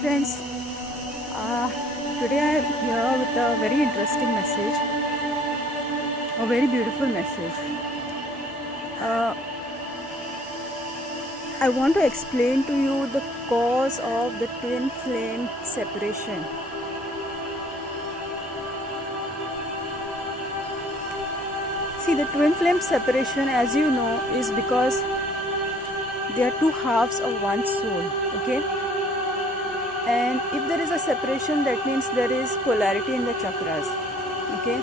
friends, today I am here with a very interesting message, a very beautiful message. I want to explain to you the cause of the twin flame separation. See, the twin flame separation, as you know, is because they are two halves of one soul, okay? And if there is a separation, that means there is polarity in the chakras, okay?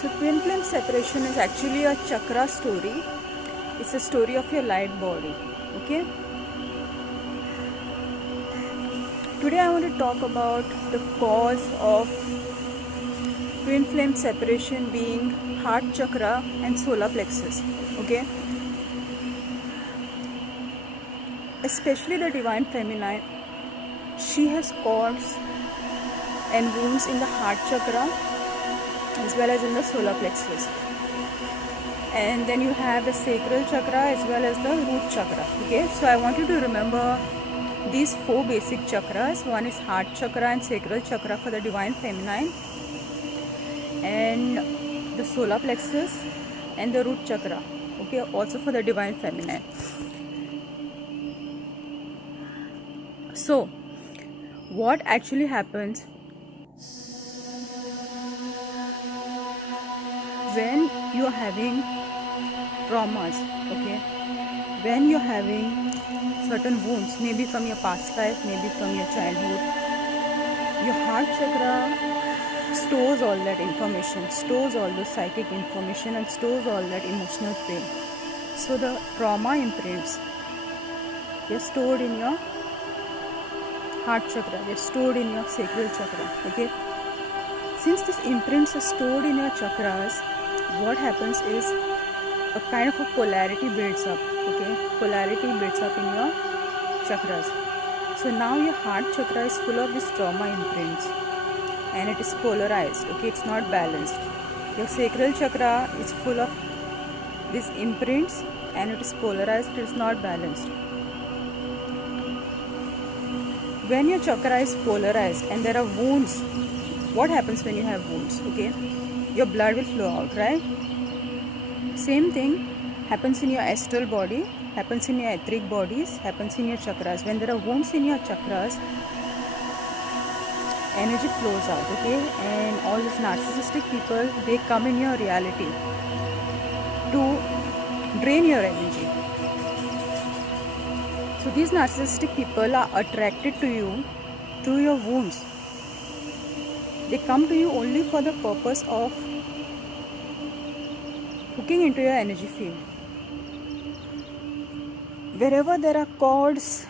So twin flame separation is actually a chakra story. It's a story of your light body, okay? Today I want to talk about the cause of twin flame separation being heart chakra and solar plexus, okay? Especially the divine feminine, she has cords and wounds in the heart chakra as well as in the solar plexus. And then you have the sacral chakra as well as the root chakra, okay? So I want you to remember these four basic chakras. One is heart chakra and sacral chakra for the divine feminine, and the solar plexus and the root chakra, okay, also for the divine feminine. So what actually happens when you're having traumas, okay, when you're having certain wounds, maybe from your past life, maybe from your childhood, your heart chakra stores all that information, stores all the psychic information, and stores all that emotional pain. So the trauma imprints, they're stored in your heart chakra, they're stored in your sacral chakra, okay? Since these imprints are stored in your chakras, what happens is a kind of a polarity builds up, okay? Polarity builds up in your chakras. So now your heart chakra is full of these trauma imprints and it is polarized, okay? It's not balanced. Your sacral chakra is full of these imprints and it is polarized, it is not balanced. When your chakra is polarized and there are wounds, what happens when you have wounds, okay? Your blood will flow out, right? Same thing happens in your astral body, happens in your etheric bodies, happens in your chakras. When there are wounds in your chakras, energy flows out, okay? And all these narcissistic people, they come in your reality to drain your energy. So these narcissistic people are attracted to you through your wounds. They come to you only for the purpose of hooking into your energy field. Wherever there are cords,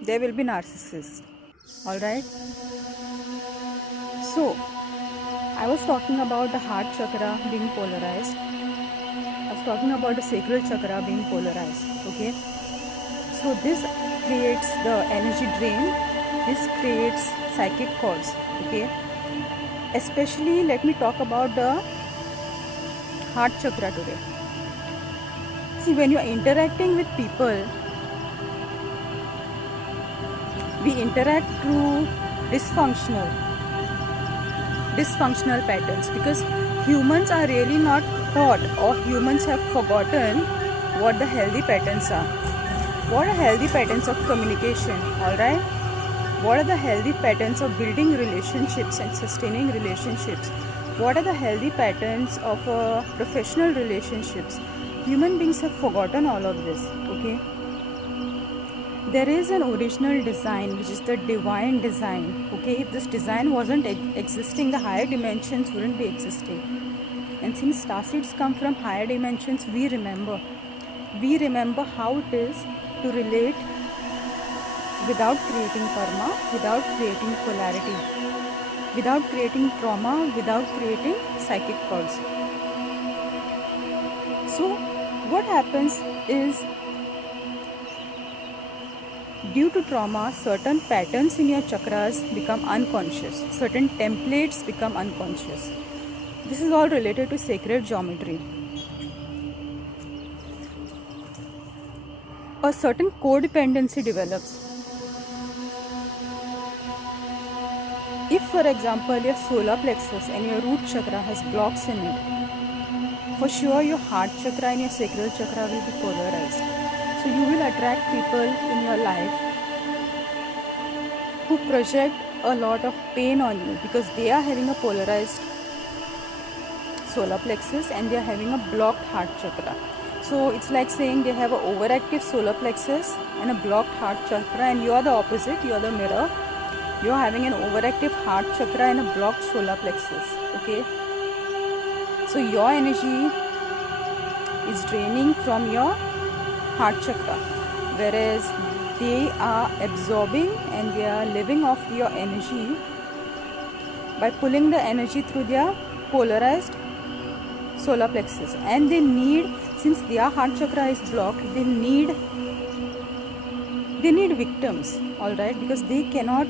there will be narcissists. Alright? So, I was talking about the heart chakra being polarized. I was talking about the sacral chakra being polarized. Okay? So this creates the energy drain. This creates psychic cords. Okay? Especially, let me talk about the heart chakra today. See, when you are interacting with people, we interact through dysfunctional patterns because humans are really not taught, or humans have forgotten what the healthy patterns are. What are healthy patterns of communication, alright? What are the healthy patterns of building relationships and sustaining relationships? What are the healthy patterns of professional relationships? Human beings have forgotten all of this, okay? There is an original design, which is the divine design, okay? If this design wasn't existing, the higher dimensions wouldn't be existing. And since starseeds come from higher dimensions, we remember how it is to relate without creating karma, without creating polarity, without creating trauma, without creating psychic cords. So what happens is, due to trauma, certain patterns in your chakras become unconscious, certain templates become unconscious. This is all related to sacred geometry. A certain codependency develops. If for example your solar plexus and your root chakra has blocks in it, for sure your heart chakra and your sacral chakra will be polarized. So you will attract people in your life who project a lot of pain on you because they are having a polarized solar plexus and they are having a blocked heart chakra. So it's like saying they have an overactive solar plexus and a blocked heart chakra, and you are the opposite, you are the mirror. You are having an overactive heart chakra and a blocked solar plexus. Okay, so your energy is draining from your heart chakra, whereas they are absorbing and they are living off your energy by pulling the energy through their polarized solar plexus. And they need, since their heart chakra is blocked, they need victims, all right, because they cannot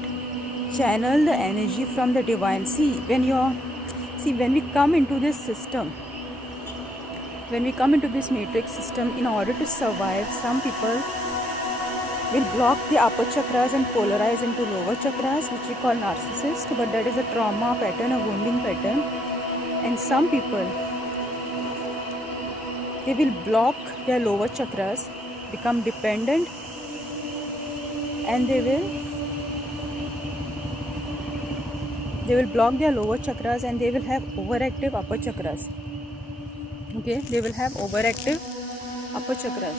channel the energy from the divine. When we come into this system, when we come into this matrix system, in order to survive, some people will block the upper chakras and polarize into lower chakras, which we call narcissist, but that is a trauma pattern, a wounding pattern. And some people, they will block their lower chakras, become dependent, and they will block their lower chakras and they will have overactive upper chakras. Okay, they will have overactive upper chakras.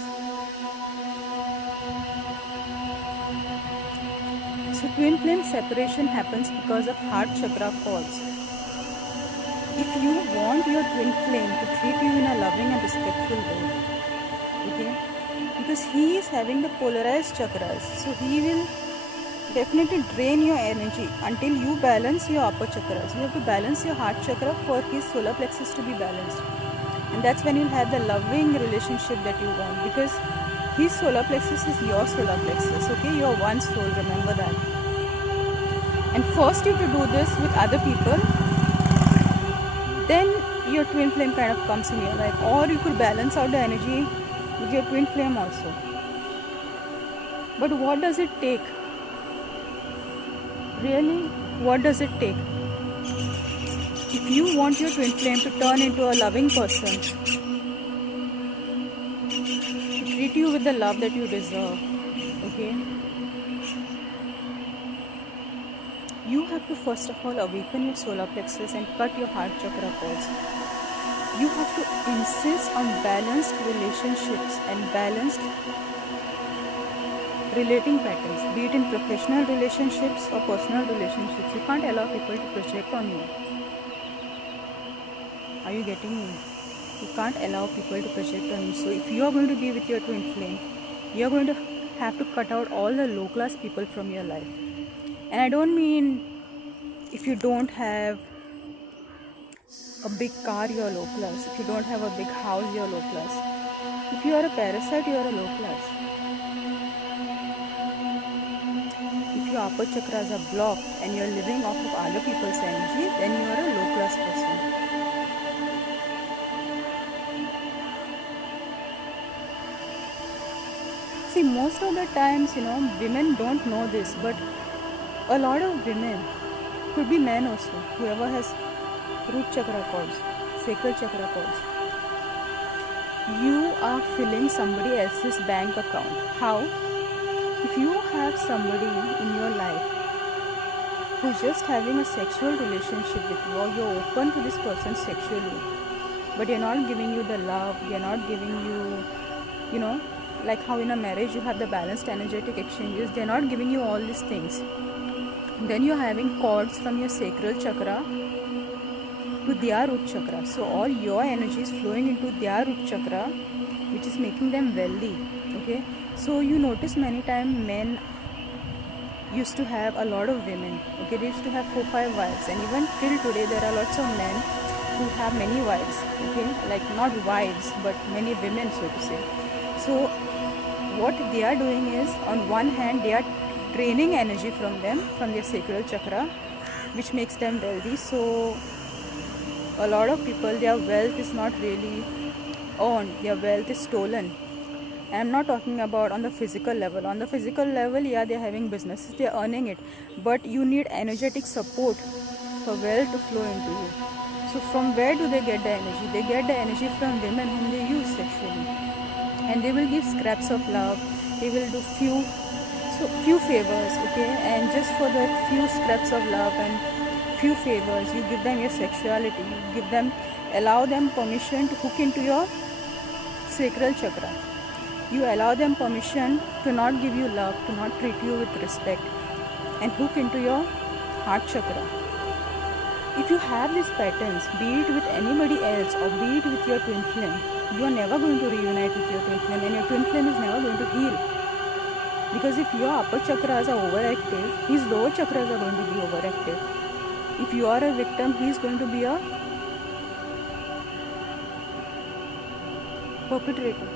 So twin flame separation happens because of heart chakra faults. If you want your twin flame to treat you in a loving and respectful way, okay, because he is having the polarized chakras, so he will definitely drain your energy until you balance your upper chakras. You have to balance your heart chakra for his solar plexus to be balanced, and that's when you'll have the loving relationship that you want, because his solar plexus is your solar plexus. Okay, you are one soul, remember that. And first you have to do this with other people, then your twin flame kind of comes in your life, or you could balance out the energy with your twin flame also. But what does it take? Really, what does it take? If you want your twin flame to turn into a loving person, to treat you with the love that you deserve, okay, you have to first of all awaken your solar plexus and cut your heart chakra cords. You have to insist on balanced relationships and balanced relating patterns, be it in professional relationships or personal relationships. You can't allow people to project on you. Are you getting me? You can't allow people to project on you. So if you are going to be with your twin flame, you are going to have to cut out all the low class people from your life. And I don't mean if you don't have a big car, you are low class. If you don't have a big house, you are low class. If you are a parasite, you are a low class. If your upper chakras are blocked and you are living off of other people's energy, then you are a low class person. See, most of the times, women don't know this, but a lot of women, could be men also, whoever has root chakra cords, sacral chakra cords, you are filling somebody else's bank account. How? If you have somebody in your life who's just having a sexual relationship with you, or you're open to this person sexually, but they're not giving you the love, they're not giving you, like how in a marriage you have the balanced energetic exchanges, they're not giving you all these things. Then you're having cords from your sacral chakra to their root chakra. So all your energy is flowing into their root chakra, which is making them wealthy. Okay, so you notice many times men used to have a lot of women. Okay, they used to have 4-5 wives, and even till today there are lots of men who have many wives. Okay, like not wives but many women, so to say. So what they are doing is, on one hand they are draining energy from them, from their sacral chakra, which makes them wealthy. So a lot of people, their wealth is not really earned, their wealth is stolen. And I'm not talking about on the physical level. On the physical level, yeah, they're having businesses, they're earning it, but you need energetic support for wealth to flow into you. So from where do they get the energy? They get the energy from women whom they use sexually, and they will give scraps of love. They will do few favors, okay, and just for that few scraps of love and few favors, you give them your sexuality, you give them, allow them permission to hook into your sacral chakra. You allow them permission to not give you love, to not treat you with respect, and hook into your heart chakra. If you have these patterns, be it with anybody else or be it with your twin flame, you are never going to reunite with your twin flame, and your twin flame is never going to heal. Because if your upper chakras are overactive, his lower chakras are going to be overactive. If you are a victim, he is going to be a perpetrator.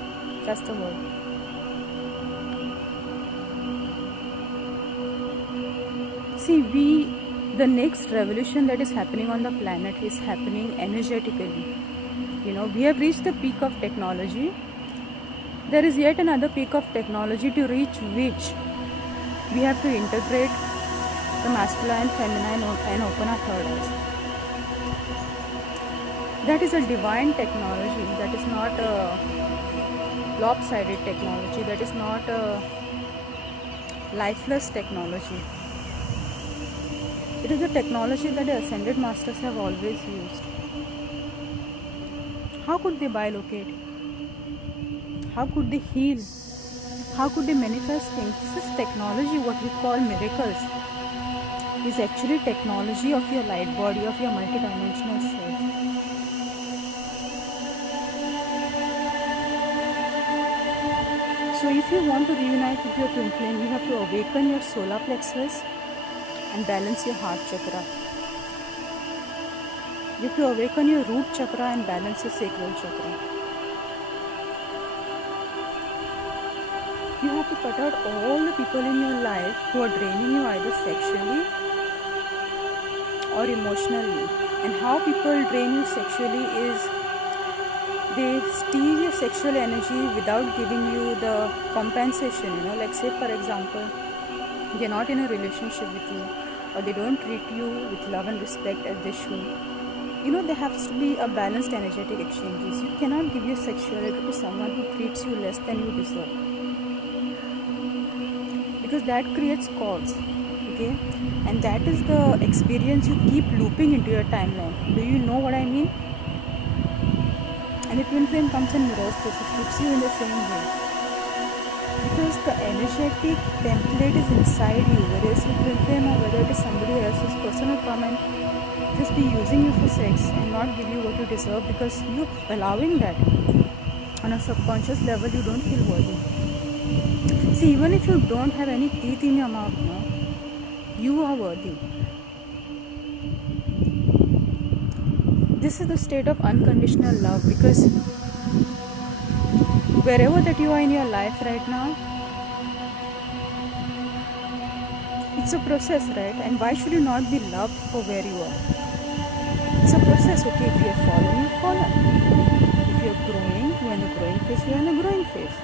That's the word. See, the next revolution that is happening on the planet is happening energetically. You know, we have reached the peak of technology. There is yet another peak of technology to reach which we have to integrate the masculine, feminine, and open our third eyes. That is a divine technology. That is not a lopsided technology. That is not a lifeless technology. It is a technology that the ascended masters have always used. How could they bilocate? How could they heal? How could they manifest things? This is technology, what we call miracles, is actually technology of your light body, of your multidimensional self. So if you want to reunite with your twin flame, you have to awaken your solar plexus and balance your heart chakra. You have to awaken your root chakra and balance your sacral chakra. You have to cut out all the people in your life who are draining you either sexually or emotionally. And how people drain you sexually is they steal your sexual energy without giving you the compensation. You know, like say for example, they're not in a relationship with you, or they don't treat you with love and respect as they should. You know, there has to be a balanced energetic exchanges. You cannot give your sexuality to someone who treats you less than you deserve, because that creates cause, okay? And that is the experience you keep looping into your timeline. Do you know what I mean? And the twin flame comes and mirrors this. It keeps you in the same way, because the energetic template is inside you. Whether it's a twin flame or whether it is somebody else, this person will come and just be using you for sex and not give you what you deserve, because you're allowing that. On a subconscious level, you don't feel worthy. See, even if you don't have any teeth in your mouth now, you are worthy. This is the state of unconditional love, because wherever that you are in your life right now, it's a process, right? And why should you not be loved for where you are? It's a process, okay? If you're fallen, you've fallen. If you're growing, you're in the growing phase, you're in the growing phase.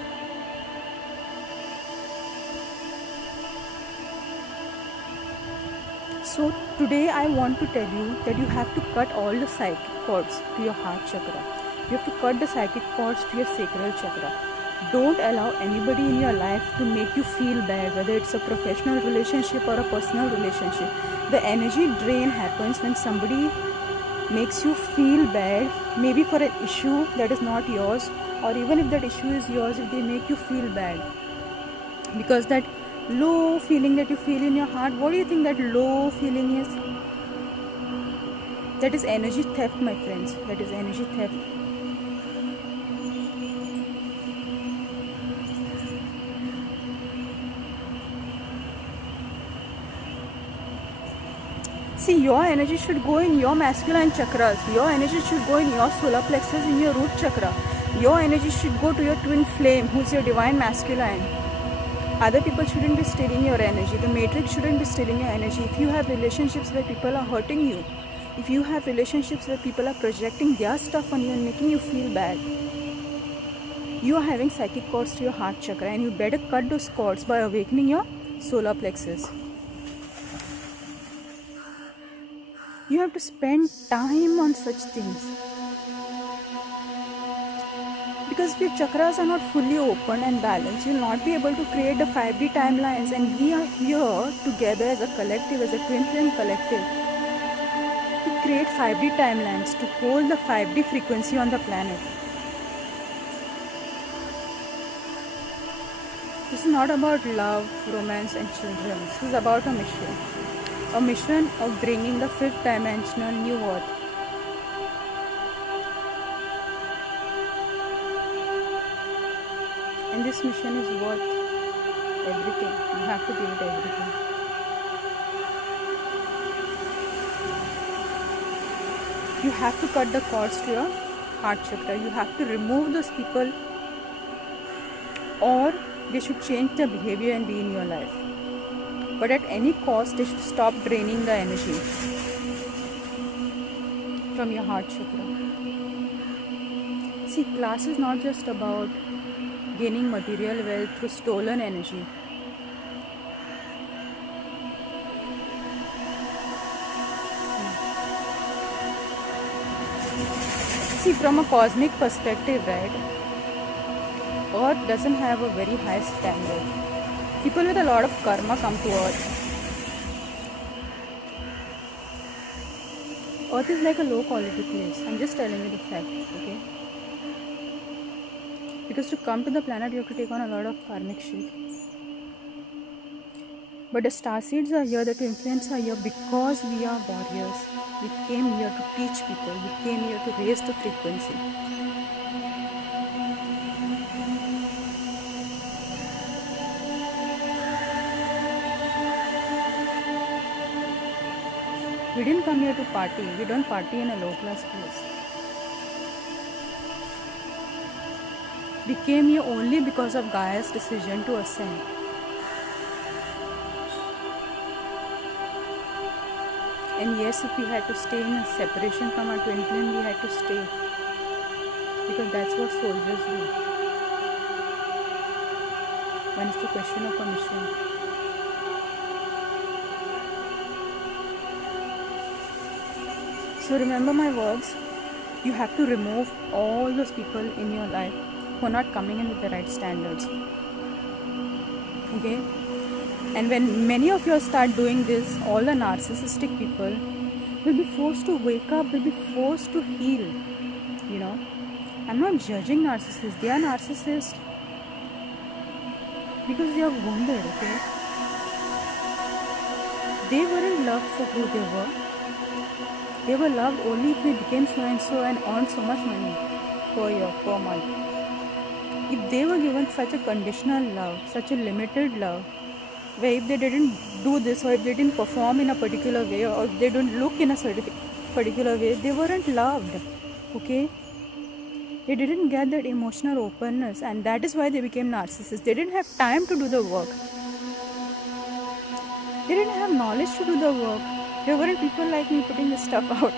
So today I want to tell you that you have to cut all the psychic cords to your heart chakra. You have to cut the psychic cords to your sacral chakra. Don't allow anybody in your life to make you feel bad, whether it's a professional relationship or a personal relationship. The energy drain happens when somebody makes you feel bad, maybe for an issue that is not yours, or even if that issue is yours, if they make you feel bad. Because that low feeling that you feel in your heart, what do you think that low feeling is? That is energy theft, my friends. That is energy theft. See, your energy should go in your masculine chakras. Your energy should go in your solar plexus, in your root chakra. Your energy should go to your twin flame, who's your divine masculine. Other people shouldn't be stealing your energy. The matrix shouldn't be stealing your energy. If you have relationships where people are hurting you, if you have relationships where people are projecting their stuff on you and making you feel bad, You are having psychic cords to your heart chakra, and you better cut those cords by awakening your solar plexus. You have to spend time on such things. Because if your chakras are not fully open and balanced, you will not be able to create the 5D timelines. And we are here together as a collective, as a twin flame collective, to create 5D timelines, to hold the 5D frequency on the planet. This is not about love, romance and children. This is about a mission. A mission of bringing the 5th dimensional new earth. And this mission is worth everything. You have to give it everything. You have to cut the cords to your heart chakra. You have to remove those people, or they should change their behavior and be in your life. But at any cost, they should stop draining the energy from your heart chakra. See, class is not just about gaining material wealth through stolen energy. See, from a cosmic perspective, right, Earth doesn't have a very high standard. People with a lot of karma come to Earth. Earth is like a low quality place. I'm just telling you the fact, okay? Because to come to the planet, you have to take on a lot of karmic shit. But the star seeds are here, the twin flames are here because we are warriors. We came here to teach people. We came here to raise the frequency. We didn't come here to party. We don't party in a low class place. We came here only because of Gaia's decision to ascend. And yes, if we had to stay in a separation from our twin flame, we had to stay. Because that's what soldiers do. When it's the question of a mission. So remember my words. You have to remove all those people in your life who are not coming in with the right standards. Okay? And when many of you start doing this, all the narcissistic people will be forced to wake up, will be forced to heal. You know? I'm not judging narcissists. They are narcissists because they are wounded, okay? They weren't loved for who they were. They were loved only if they became so and so and earned so much money per year, per month. If they were given such a conditional love, such a limited love, where if they didn't do this, or if they didn't perform in a particular way, or if they don't look in a particular way, they weren't loved, okay? They didn't get that emotional openness, and that is why they became narcissists. They didn't have time to do the work. They didn't have knowledge to do the work. There weren't people like me putting this stuff out.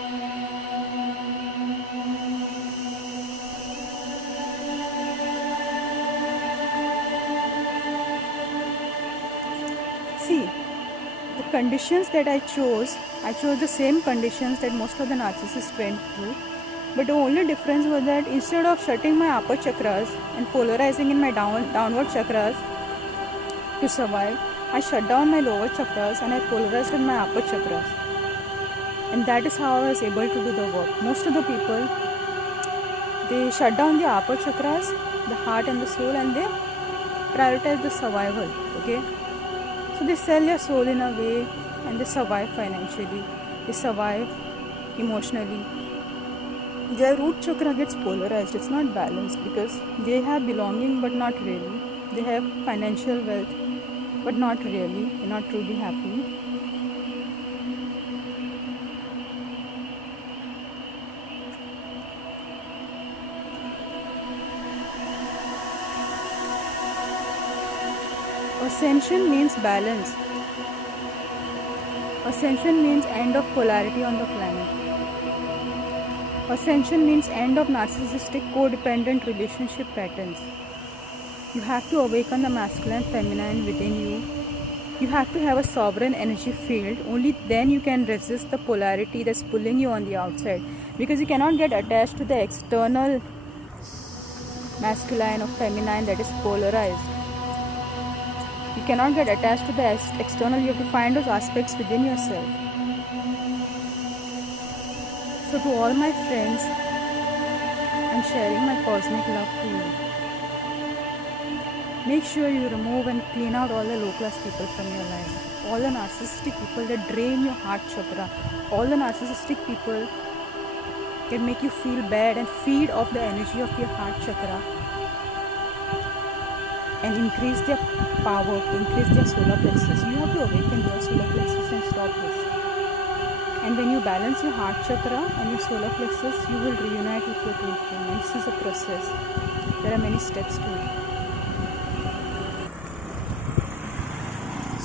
See, the conditions that I chose the same conditions that most of the narcissists went through. But the only difference was that instead of shutting my upper chakras and polarizing in my downward chakras to survive, I shut down my lower chakras and I polarized in my upper chakras. And that is how I was able to do the work. Most of the people, they shut down their upper chakras, the heart and the soul, and they prioritize the survival, okay? So they sell their soul in a way and they survive financially. They survive emotionally. Their root chakra gets polarized. It's not balanced because they have belonging but not really. They have financial wealth but not really. They're not truly happy. Ascension means balance. Ascension means end of polarity on the planet. Ascension means end of narcissistic codependent relationship patterns. You have to awaken the masculine feminine within you. You have to have a sovereign energy field. Only then you can resist the polarity that's pulling you on the outside, because you cannot get attached to the external masculine or feminine that is polarized. You cannot get attached to the external. You have to find those aspects within yourself. So to all my friends, I'm sharing my cosmic love to you. Make sure you remove and clean out all the low-class people from your life. All the narcissistic people that drain your heart chakra. All the narcissistic people that make you feel bad and feed off the energy of your heart chakra and increase their power, increase their solar plexus. You have to awaken your solar plexus and stop this. And when you balance your heart chakra and your solar plexus, you will reunite with your twin flame. And this is a process. There are many steps to it.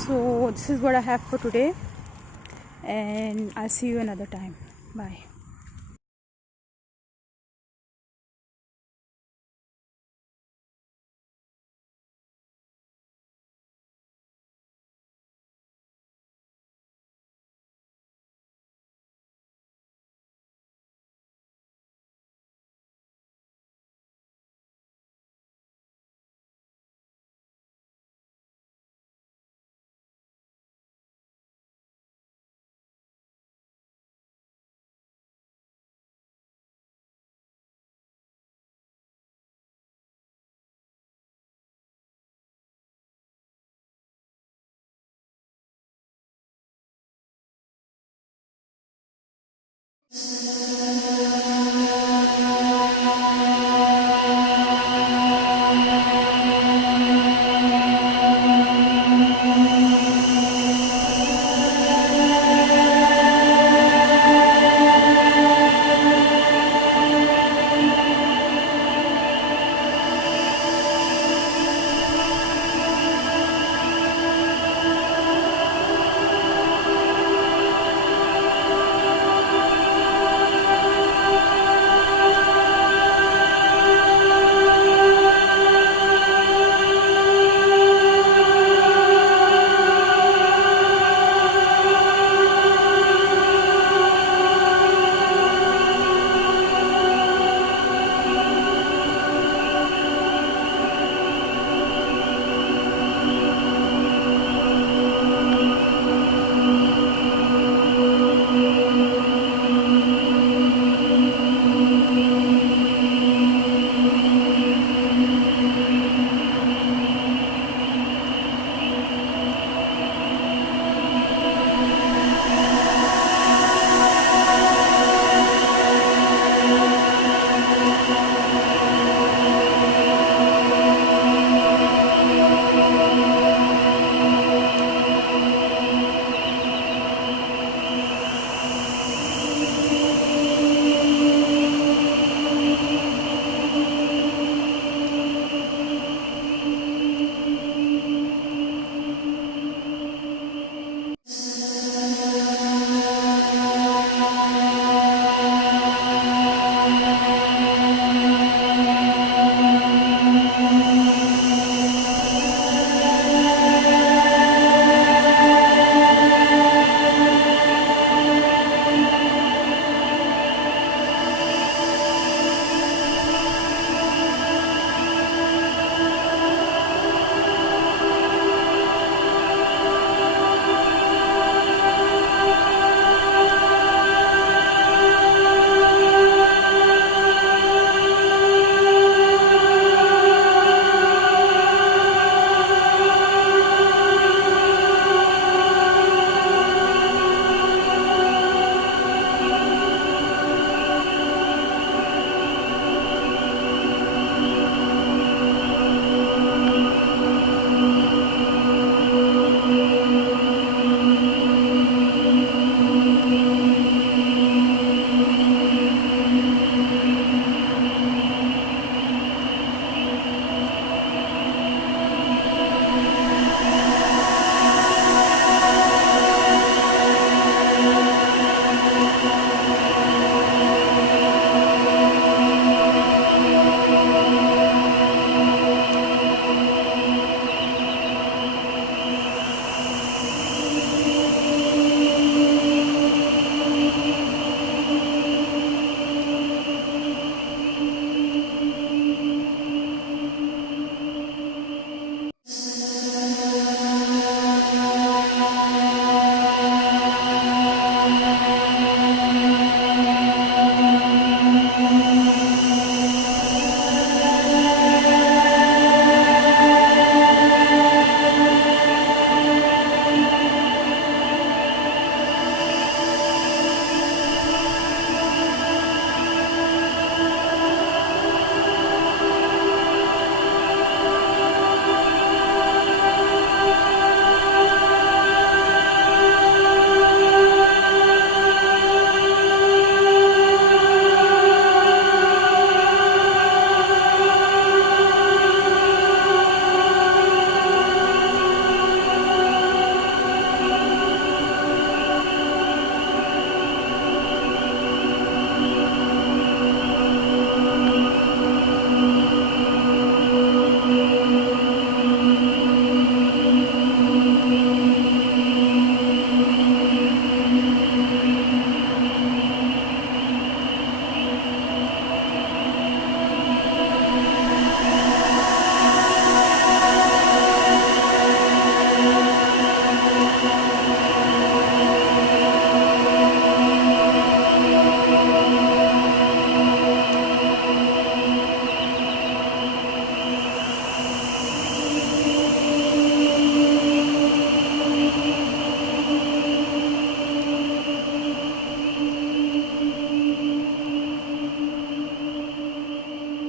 So this is what I have for today, and I'll see you another time. Bye.